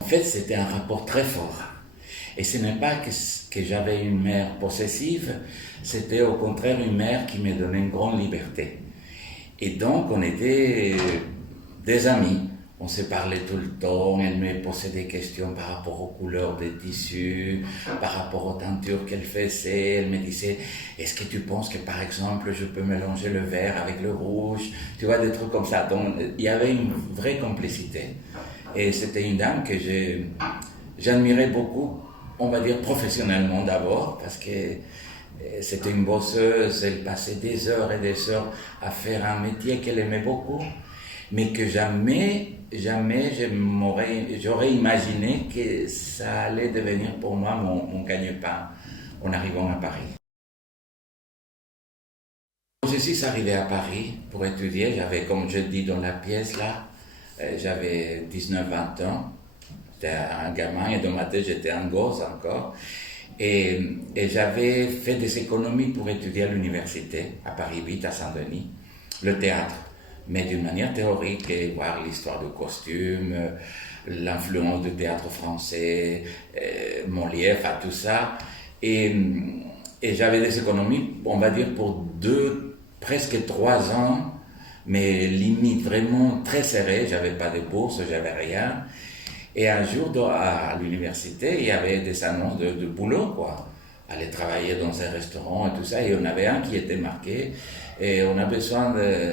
En fait, c'était un rapport très fort. Et ce n'est pas que j'avais une mère possessive, c'était au contraire une mère qui me donnait une grande liberté. Et donc, on était des amis. On se parlait tout le temps. Elle me posait des questions par rapport aux couleurs des tissus, par rapport aux teintures qu'elle faisait. Elle me disait, est-ce que tu penses que, par exemple, je peux mélanger le vert avec le rouge? Tu vois, des trucs comme ça. Donc, il y avait une vraie complicité. Et c'était une dame que j'admirais beaucoup, on va dire professionnellement d'abord, parce que c'était une bosseuse, elle passait des heures et des heures à faire un métier qu'elle aimait beaucoup, mais que jamais j'aurais imaginé que ça allait devenir pour moi mon gagne-pain en arrivant à Paris. Je suis arrivé à Paris pour étudier, j'avais, comme je dis dans la pièce là, j'avais 19-20 ans, j'étais un gamin et dans ma tête j'étais un gosse encore. Et j'avais fait des économies pour étudier à l'université, à Paris 8, à Saint-Denis, le théâtre, mais d'une manière théorique, et voir l'histoire du costume, l'influence du théâtre français, Molière, enfin tout ça. Et, et j'avais des économies, on va dire, pour presque 3 ans, mais limite vraiment très serrées. J'avais pas de bourse, j'avais rien. Et un jour, à l'université, il y avait des annonces de boulot, quoi. Aller travailler dans un restaurant et tout ça. Et on avait un qui était marqué. Et on a besoin de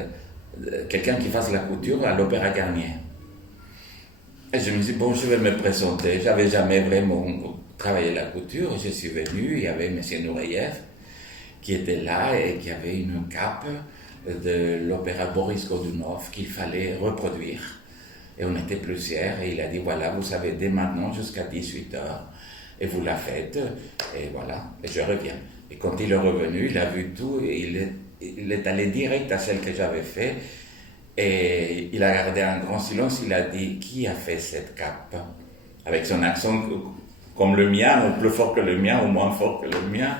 quelqu'un qui fasse la couture à l'Opéra Garnier. Et je me suis dit, bon, je vais me présenter. J'avais jamais vraiment travaillé la couture. Je suis venu, il y avait M. Nureyev qui était là et qui avait une cape de l'Opéra Boris Godunov qu'il fallait reproduire. Et on était plusieurs et il a dit, voilà, vous avez dès maintenant jusqu'à 18 heures et vous la faites et voilà, et je reviens. Et quand il est revenu, il a vu tout et il est allé direct à celle que j'avais fait et il a gardé un grand silence, il a dit, qui a fait cette cape? Avec son accent comme le mien, ou plus fort que le mien, ou moins fort que le mien.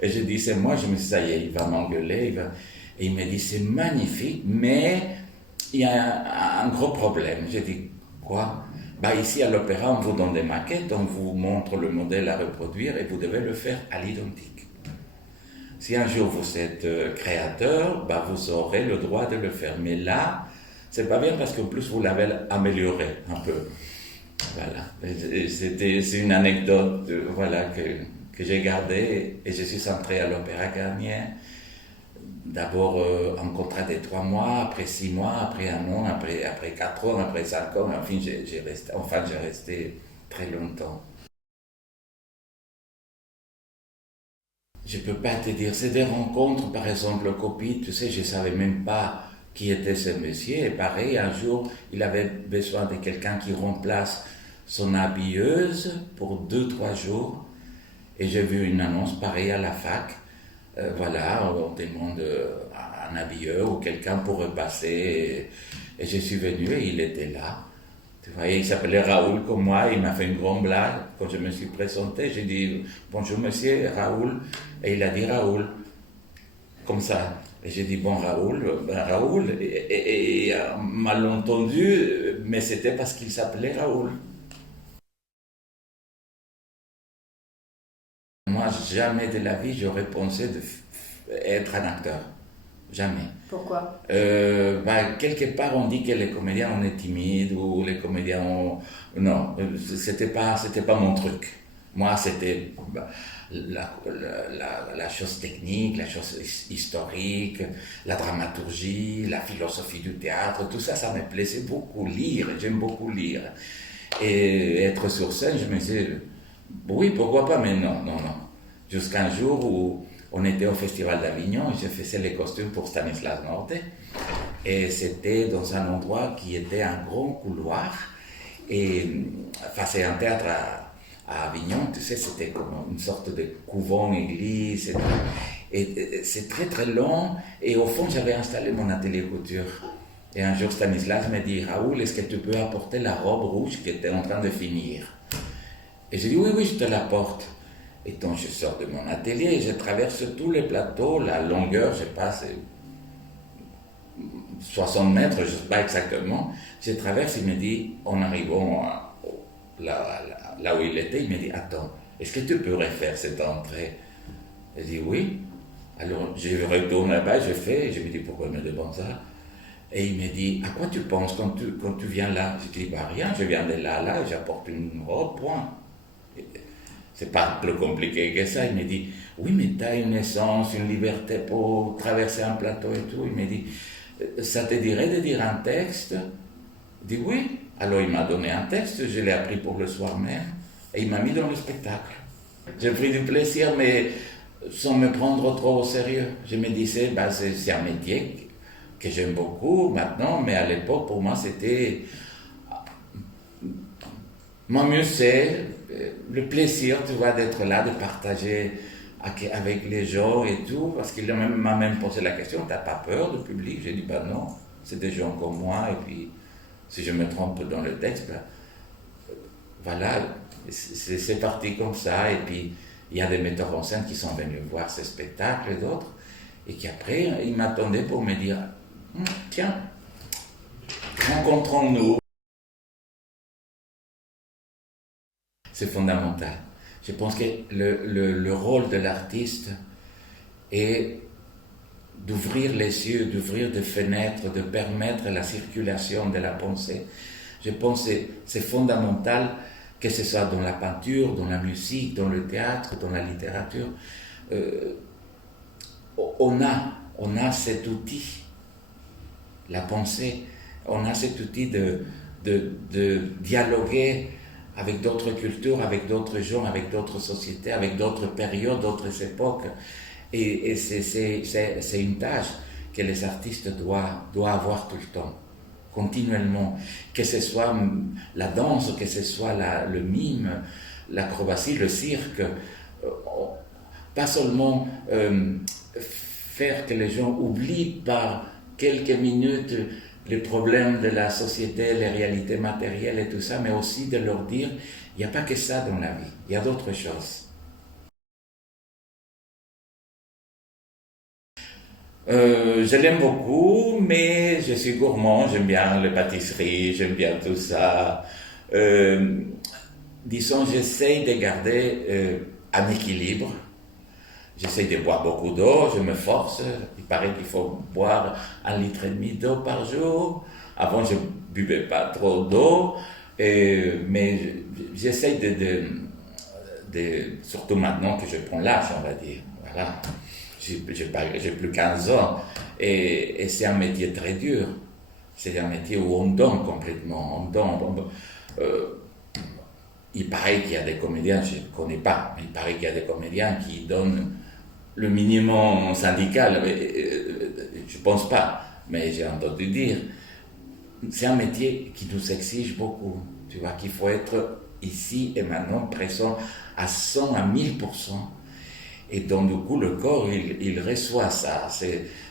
Et je dis, c'est moi, je me suis dit, ça y est, il va m'engueuler. Et il me dit, c'est magnifique, mais il y a un gros problème. J'ai dit, quoi? Bah, ici à l'opéra, on vous donne des maquettes, on vous montre le modèle à reproduire et vous devez le faire à l'identique. Si un jour vous êtes créateur, bah, vous aurez le droit de le faire. Mais là, c'est pas bien parce qu'en plus vous l'avez amélioré un peu. Voilà. C'est une anecdote voilà, que j'ai gardée et je suis entré à l'Opéra Garnier. D'abord un contrat de 3 mois, après 6 mois, après 1 an, après 4 ans, après 5 ans. Enfin, j'ai resté très longtemps. Je ne peux pas te dire, c'est des rencontres, par exemple, copie, tu sais, je ne savais même pas qui était ce monsieur. Et pareil, un jour, il avait besoin de quelqu'un qui remplace son habilleuse pour 2-3 jours. Et j'ai vu une annonce pareille à la fac. Voilà, on demande un habilleur ou quelqu'un pour repasser. Et je suis venu et il était là. Tu voyais, il s'appelait Raoul comme moi, il m'a fait une grande blague. Quand je me suis présenté, j'ai dit bonjour monsieur Raoul. Et il a dit Raoul, comme ça. Et j'ai dit bon Raoul, ben Raoul. Et mal entendu, mais c'était parce qu'il s'appelait Raoul. Moi, jamais de la vie, j'aurais pensé être un acteur. Jamais. Pourquoi? Quelque part, on dit que les comédiens, on est timide ou les comédiens, non, c'était pas mon truc. Moi, c'était la chose technique, la chose historique, la dramaturgie, la philosophie du théâtre, tout ça, ça me plaisait beaucoup. Lire, j'aime beaucoup lire. Et être sur scène, je me disais, oui, pourquoi pas, mais non, non, non. Jusqu'à un jour où on était au Festival d'Avignon et je faisais les costumes pour Stanislas Norte. Et c'était dans un endroit qui était un grand couloir. Et enfin, c'est un théâtre à Avignon, tu sais, c'était comme une sorte de couvent-église. Et c'est très très long. Et au fond, j'avais installé mon atelier couture. Et un jour, Stanislas me dit, Raoul, est-ce que tu peux apporter la robe rouge qui était en train de finir? Et j'ai dit, oui, oui, je te l'apporte. Et donc, je sors de mon atelier et je traverse tous les plateaux, la longueur, je sais pas, c'est 60 mètres, je ne sais pas exactement. Je traverse, il me dit, en arrivant là où il était, il m'a dit, attends, est-ce que tu pourrais faire cette entrée? J'ai dit oui. Alors je retourne là-bas, je fais, et je me dis, pourquoi il me demande ça? Et il me dit, à quoi tu penses quand tu viens là? Je dis, bah rien, je viens de là, et j'apporte une robe, point. C'est pas plus compliqué que ça. Il me dit, oui, mais tu as une essence, une liberté pour traverser un plateau et tout. Il me dit, ça te dirait de dire un texte? Je dis oui. Alors il m'a donné un texte, je l'ai appris pour le soir même, et il m'a mis dans le spectacle. J'ai pris du plaisir, mais sans me prendre trop au sérieux. Je me disais, bah, c'est un métier que j'aime beaucoup maintenant, mais à l'époque, pour moi, c'était m'amuser, le plaisir, tu vois, d'être là, de partager avec les gens et tout, parce qu'il m'a même posé la question, t'as pas peur du public? J'ai dit, bah non, c'est des gens comme moi, et puis si je me trompe dans le texte, bah, voilà, c'est parti comme ça, et puis il y a des metteurs en scène qui sont venus voir ce spectacle et d'autres, et qui après, ils m'attendaient pour me dire, tiens, rencontrons-nous. C'est fondamental. Je pense que le rôle de l'artiste est d'ouvrir les yeux, d'ouvrir des fenêtres, de permettre la circulation de la pensée. Je pense que c'est fondamental, que ce soit dans la peinture, dans la musique, dans le théâtre, dans la littérature. On a cet outil, la pensée, on a cet outil de dialoguer avec d'autres cultures, avec d'autres gens, avec d'autres sociétés, avec d'autres périodes, d'autres époques. Et c'est une tâche que les artistes doivent avoir tout le temps, continuellement. Que ce soit la danse, que ce soit le mime, l'acrobatie, le cirque. Pas seulement faire que les gens oublient par quelques minutes les problèmes de la société, les réalités matérielles et tout ça, mais aussi de leur dire, il n'y a pas que ça dans la vie, il y a d'autres choses. Je l'aime beaucoup, mais je suis gourmand, j'aime bien les pâtisseries, j'aime bien tout ça. Disons, j'essaye de garder un équilibre. J'essaye de boire beaucoup d'eau, je me force. Il paraît qu'il faut boire 1,5 litre d'eau par jour. Avant, je ne buvais pas trop d'eau, mais j'essaye surtout maintenant que je prends l'âge, on va dire. Voilà. J'ai plus 15 ans et c'est un métier très dur. C'est un métier où on donne complètement. Il paraît qu'il y a des comédiens, je ne connais pas, mais il paraît qu'il y a des comédiens qui donnent le minimum syndical. Je ne pense pas, mais j'ai entendu dire. C'est un métier qui nous exige beaucoup. Tu vois qu'il faut être ici et maintenant présent à 100, à 1000%. Et donc, du coup, le corps, il reçoit ça.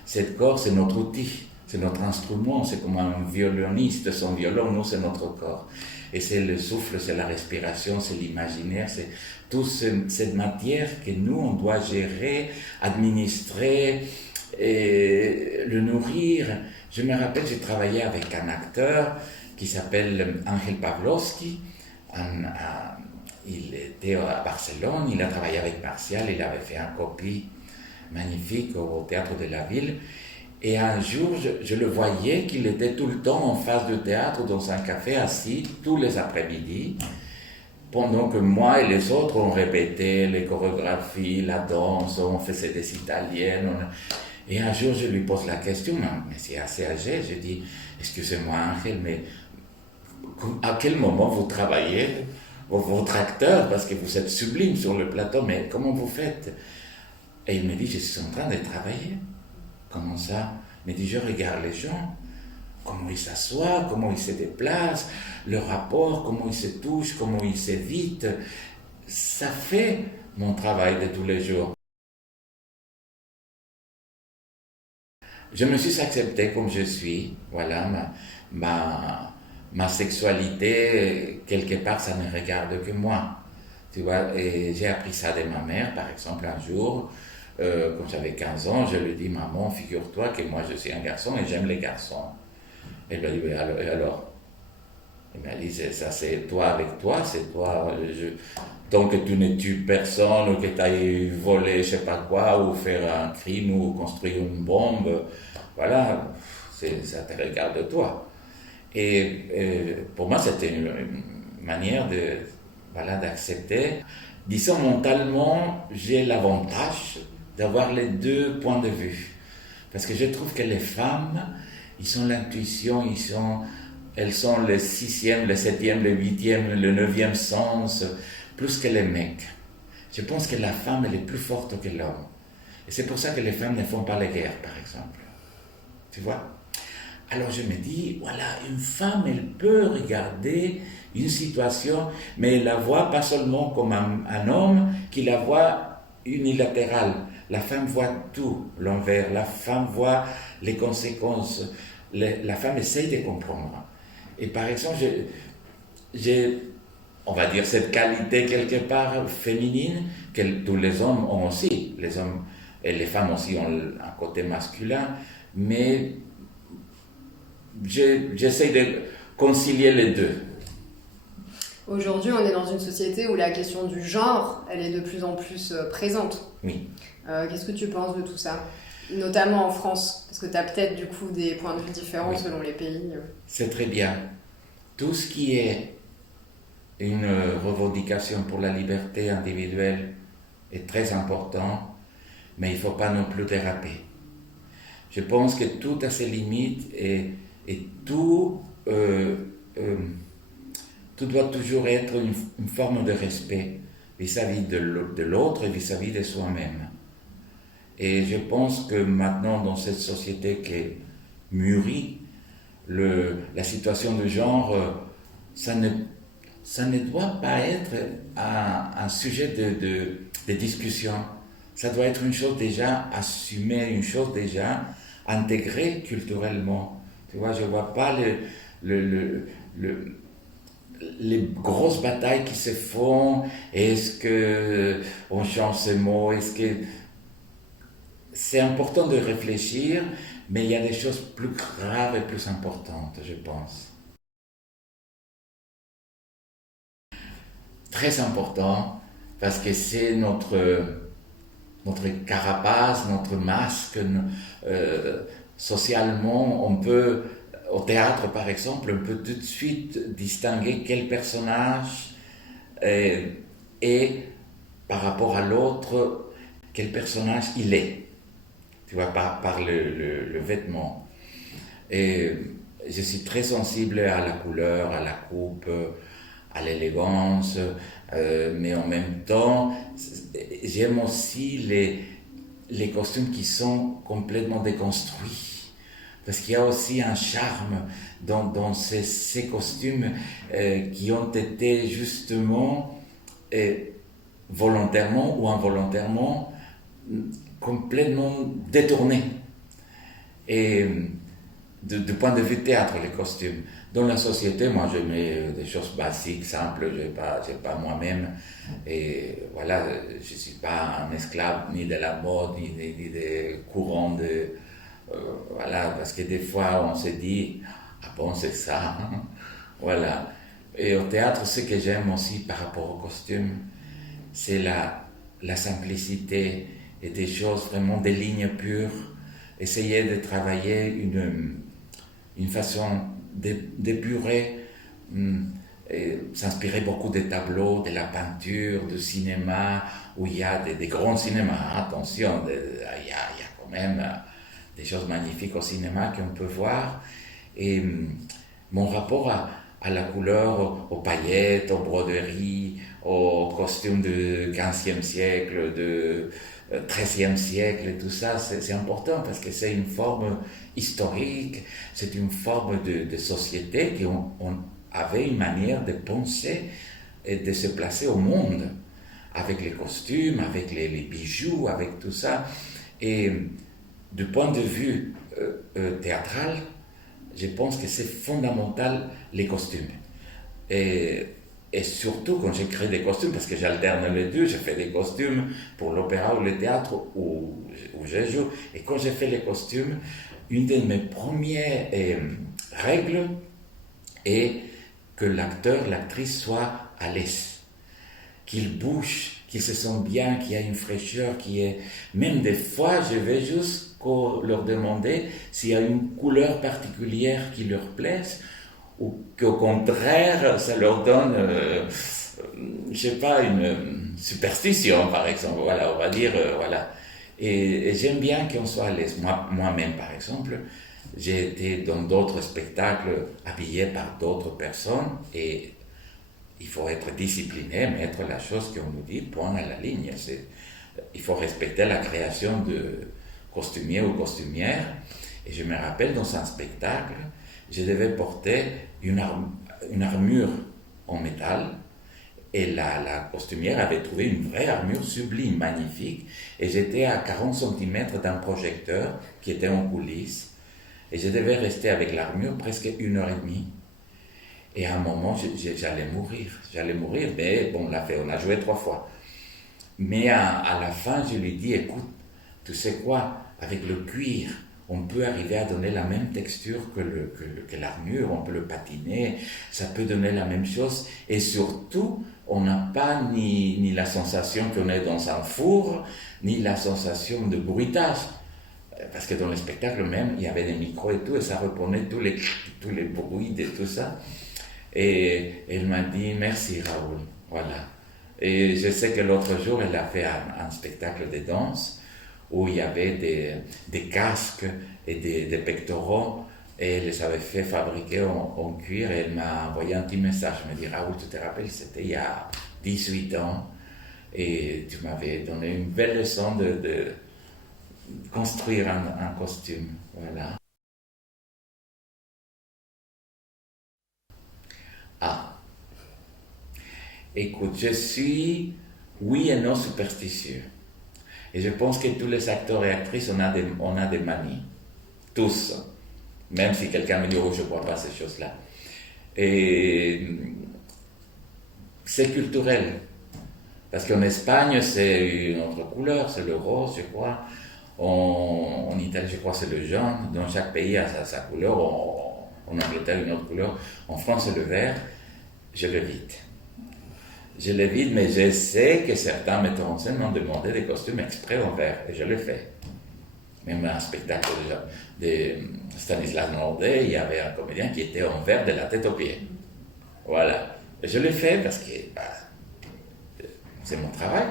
Cette corps, c'est notre outil, c'est notre instrument. C'est comme un violoniste, son violon, nous, c'est notre corps. Et c'est le souffle, c'est la respiration, c'est l'imaginaire, c'est toute cette matière que nous, on doit gérer, administrer, et le nourrir. Je me rappelle, j'ai travaillé avec un acteur qui s'appelle Angel Pavlovski. Il était à Barcelone, il a travaillé avec Martial, il avait fait un copie magnifique au théâtre de la ville. Et un jour, je le voyais qu'il était tout le temps en face du théâtre, dans un café, assis, tous les après-midi, pendant que moi et les autres, on répétait les chorégraphies, la danse, on faisait des italiennes. Et un jour, je lui pose la question, mais c'est assez âgé, je dis, excusez-moi Angel, mais à quel moment vous travaillez votre acteur, parce que vous êtes sublime sur le plateau, mais comment vous faites? Et il me dit, je suis en train de travailler. Comment ça? Il me dit, je regarde les gens, comment ils s'assoient, comment ils se déplacent, leur rapport, comment ils se touchent, comment ils s'évitent. Ça fait mon travail de tous les jours. Je me suis accepté comme je suis, voilà, ma sexualité, quelque part, ça ne regarde que moi. Tu vois, et j'ai appris ça de ma mère, par exemple, un jour, quand j'avais 15 ans, je lui ai dit, maman, figure-toi que moi je suis un garçon et j'aime les garçons. Elle lui a dit, alors, Il m'a dit, ça c'est toi avec toi, c'est toi. Tant que tu ne tues personne ou que tu ailles voler je sais pas quoi ou faire un crime ou construire une bombe, voilà, ça te regarde toi. Et pour moi, c'était une manière de, voilà, d'accepter. Disons, mentalement, j'ai l'avantage d'avoir les deux points de vue. Parce que je trouve que les femmes, ils ont l'intuition, elles sont le sixième, le septième, le huitième, le neuvième sens, plus que les mecs. Je pense que la femme, elle est plus forte que l'homme. Et c'est pour ça que les femmes ne font pas les guerres, par exemple. Tu vois? Alors je me dis, voilà, une femme, elle peut regarder une situation, mais elle la voit pas seulement comme un homme qui la voit unilatérale. La femme voit tout, l'envers. La femme voit les conséquences. La femme essaye de comprendre. Et par exemple, j'ai, on va dire, cette qualité quelque part féminine que tous les hommes ont aussi. Les hommes et les femmes aussi ont un côté masculin, mais j'essaie de concilier les deux. Aujourd'hui, on est dans une société où la question du genre, elle est de plus en plus présente. Oui. Qu'est-ce que tu penses de tout ça? Notamment en France, parce que tu as peut-être du coup des points de vue différents Oui. selon les pays. C'est très bien. Tout ce qui est une revendication pour la liberté individuelle est très important, mais il ne faut pas non plus déraper. Je pense que tout a ses limites et tout doit toujours être une forme de respect vis-à-vis de l'autre et vis-à-vis de soi-même. Et je pense que maintenant, dans cette société qui est mûrie, la situation de genre, ça ne doit pas être un sujet de discussion. Ça doit être une chose déjà assumée, une chose déjà intégrée culturellement. Tu vois, je ne vois pas les grosses batailles qui se font. Est-ce qu'on change ces mots? Est-ce que c'est important de réfléchir, mais il y a des choses plus graves et plus importantes, je pense. Très important, parce que c'est notre carapace, notre masque. Socialement, on peut, au théâtre par exemple, on peut tout de suite distinguer quel personnage est par rapport à l'autre, quel personnage il est. Tu vois, par le vêtement. Et je suis très sensible à la couleur, à la coupe, à l'élégance, mais en même temps, j'aime aussi les costumes qui sont complètement déconstruits. Parce qu'il y a aussi un charme dans ces costumes qui ont été justement, volontairement ou involontairement, complètement détournés. Et du point de vue théâtre, les costumes. Dans la société, moi, je mets des choses basiques, simples, je n'ai pas moi-même. Et voilà, je ne suis pas un esclave ni de la mode, ni des courants voilà, parce que des fois, on se dit, ah bon, c'est ça. Voilà. Et au théâtre, ce que j'aime aussi par rapport aux costumes, c'est la simplicité et des choses, vraiment des lignes pures. Essayer de travailler une façon d'épurer, et s'inspirer beaucoup des tableaux, de la peinture, du cinéma, où il y a des grands cinémas. Attention, il y a quand même des choses magnifiques au cinéma qu'on peut voir. Et mon rapport à la couleur, aux paillettes, aux broderies, aux costumes du XVe siècle, du XIIIe siècle, et tout ça, c'est important parce que c'est une forme historique, c'est une forme de société qui avait une manière de penser et de se placer au monde, avec les costumes, avec les bijoux, avec tout ça. Et du point de vue théâtral, je pense que c'est fondamental les costumes. Et surtout quand j'écris des costumes, parce que j'alterne les deux, je fais des costumes pour l'opéra ou le théâtre où je joue. Et quand je fais les costumes, une de mes premières règles est que l'acteur, l'actrice soit à l'aise, qu'il bouge, qu'il se sent bien, qu'il y a une fraîcheur, qui est... Même des fois, je vais jusqu'au leur demander s'il y a une couleur particulière qui leur plaise, ou qu'au contraire, ça leur donne, je sais pas, une superstition, par exemple. Voilà, on va dire, voilà. Et j'aime bien qu'on soit à l'aise. Moi-même, par exemple, j'ai été dans d'autres spectacles habillé par d'autres personnes et il faut être discipliné, mettre la chose qu'on nous dit, point à la ligne. Il faut respecter la création de costumier ou costumière. Et je me rappelle, dans un spectacle, je devais porter une armure en métal. Et la costumière avait trouvé une vraie armure sublime, magnifique. Et j'étais à 40 cm d'un projecteur qui était en coulisses. Et je devais rester avec l'armure presque 1h30. Et à un moment, j'allais mourir. Mais bon, on l'a fait, on a joué 3 fois. Mais à la fin, je lui dis, écoute, tu sais quoi, avec le cuir, on peut arriver à donner la même texture que l'armure, on peut le patiner, ça peut donner la même chose. Et surtout, on n'a pas ni la sensation qu'on est dans un four, ni la sensation de bruitage. Parce que dans le spectacle même, il y avait des micros et tout, et ça reprenait tous les bruits et tout ça. Et elle m'a dit, merci Raoul, voilà. Et je sais que l'autre jour, elle a fait un spectacle de danse, où il y avait des casques et des pectoraux, et elle les avait fait fabriquer en cuir, et elle m'a envoyé un petit message, elle m'a dit, Raoul, tu te rappelles, c'était il y a 18 ans, et tu m'avais donné une belle leçon de construire un costume, voilà. Ah, écoute, je suis, oui et non, superstitieux. Et je pense que tous les acteurs et actrices, on a des manies. Tous. Même si quelqu'un me dit, oh, je ne crois pas à ces choses-là. Et c'est culturel. Parce qu'en Espagne, c'est une autre couleur, c'est le rose, je crois. En Italie, je crois, c'est le jaune. Dans chaque pays a sa couleur. En Angleterre, une autre couleur. En France, c'est le vert. Je l'évite. Je l'évite, mais je sais que certains metteurs en scène m'ont demandé des costumes exprès en vert. Et je le fais. Même un spectacle de Stanislas Nordet, il y avait un comédien qui était en vert de la tête aux pieds. Voilà. Et je l'ai fait parce que c'est mon travail.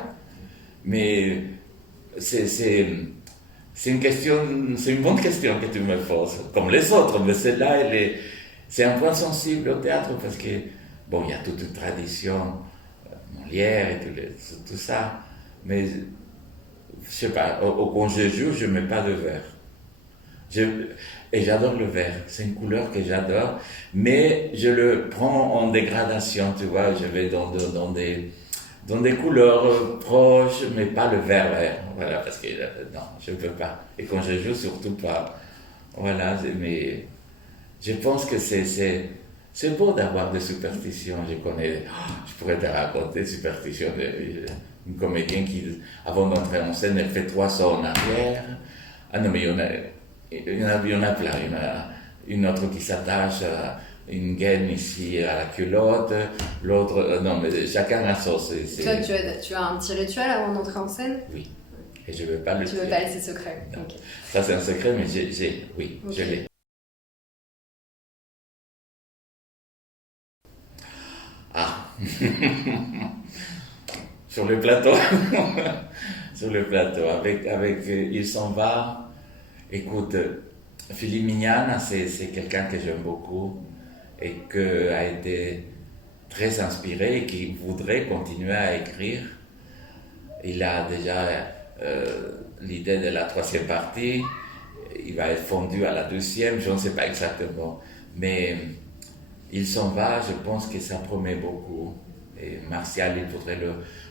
Mais c'est une bonne question que tu me poses, comme les autres, mais celle-là, c'est un point sensible au théâtre parce que, bon, il y a toute une tradition, Molière et tout ça, mais je sais pas, quand je joue, je ne mets pas de vert. Et j'adore le vert, c'est une couleur que j'adore, mais je le prends en dégradation, tu vois, je vais dans des couleurs proches, mais pas le vert, voilà, parce que non, je ne peux pas. Et quand je joue, surtout pas. Voilà, mais je pense que c'est beau d'avoir des superstitions. Je pourrais te raconter des superstitions d'une comédienne qui, avant d'entrer en scène, elle fait 3 sauts en arrière. Ah non, mais il y en a plein. Il y en a une autre qui s'attache à une gaine ici à la culotte, l'autre... non, mais chacun a son... Toi, tu as un petit rituel avant d'entrer en scène? Oui. Et je ne veux pas le dire. Tu ne veux pas laisser secret? Okay. Ça, c'est un secret, mais oui, okay. Je l'ai. Ah. Sur le plateau. Sur le plateau. Avec Il s'en va. Écoute, Philippe Mignane, c'est quelqu'un que j'aime beaucoup et qui a été très inspiré et qui voudrait continuer à écrire. Il a déjà l'idée de la 3e partie. Il va être fondu à la 2e, je ne sais pas exactement. Mais Il s'en va, je pense que ça promet beaucoup. Et Martial, il voudrait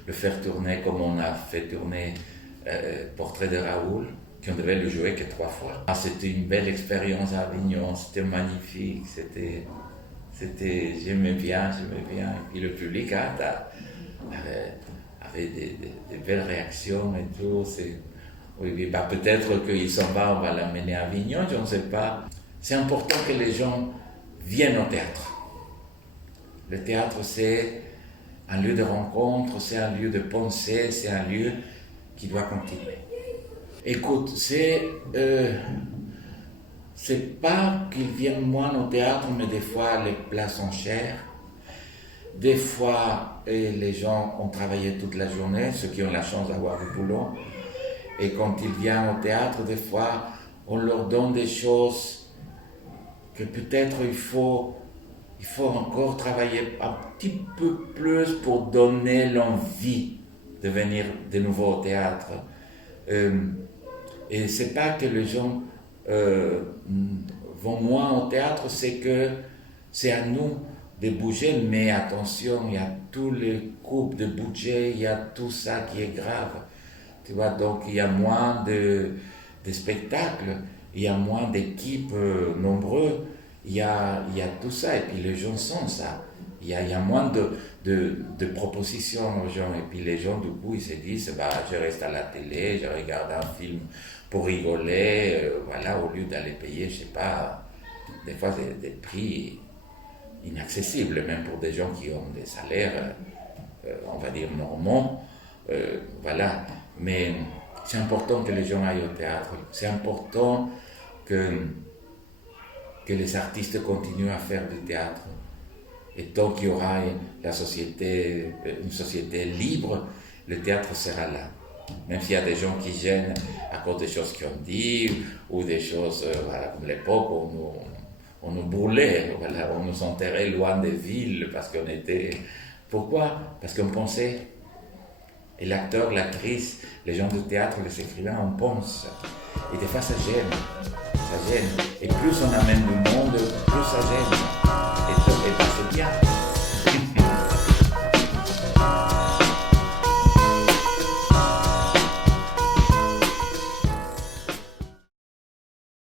le faire tourner comme on a fait tourner Portrait de Raoul, qu'on devait le jouer que 3 fois. Ah, c'était une belle expérience à Avignon, c'était magnifique, j'aimais bien. Et puis le public avait des belles réactions et tout. Oui, bah, peut-être qu'il s'en va, on va l'amener à Avignon, je ne sais pas. C'est important que les gens viennent au théâtre. Le théâtre, c'est un lieu de rencontre, c'est un lieu de pensée, c'est un lieu qui doit continuer. Écoute, c'est pas qu'ils viennent moins au théâtre, mais des fois les places sont chères. Des fois, les gens ont travaillé toute la journée, ceux qui ont la chance d'avoir du boulot. Et quand ils viennent au théâtre, des fois, on leur donne des choses que peut-être il faut encore travailler un petit peu plus pour donner l'envie de venir de nouveau au théâtre. Et c'est pas que les gens vont moins au théâtre, c'est que c'est à nous de bouger, mais attention, il y a tous les coupes de budget, il y a tout ça qui est grave. Tu vois, donc il y a moins de spectacles, il y a moins d'équipes nombreuses, il y a tout ça, et puis les gens sentent ça. Il y a moins de propositions aux gens, et puis les gens, du coup, ils se disent, je reste à la télé, je regarde un film pour rigoler, voilà, au lieu d'aller payer, je sais pas, des fois des prix inaccessibles, même pour des gens qui ont des salaires, on va dire, normaux, voilà. Mais c'est important que les gens aillent au théâtre, c'est important que les artistes continuent à faire du théâtre. Et tant qu'il y aura une société libre, le théâtre sera là. Même s'il y a des gens qui gênent à cause des choses qu'ils ont dit, ou des choses, voilà, comme l'époque où on nous brûlait, voilà, on nous enterrait loin des villes parce qu'on était... Pourquoi? Parce qu'on pensait. Et l'acteur, l'actrice, les gens du théâtre, les écrivains, on pense. Et des fois, ça gêne. Ça gêne. Et plus on amène du monde, plus ça gêne. Et c'est bien.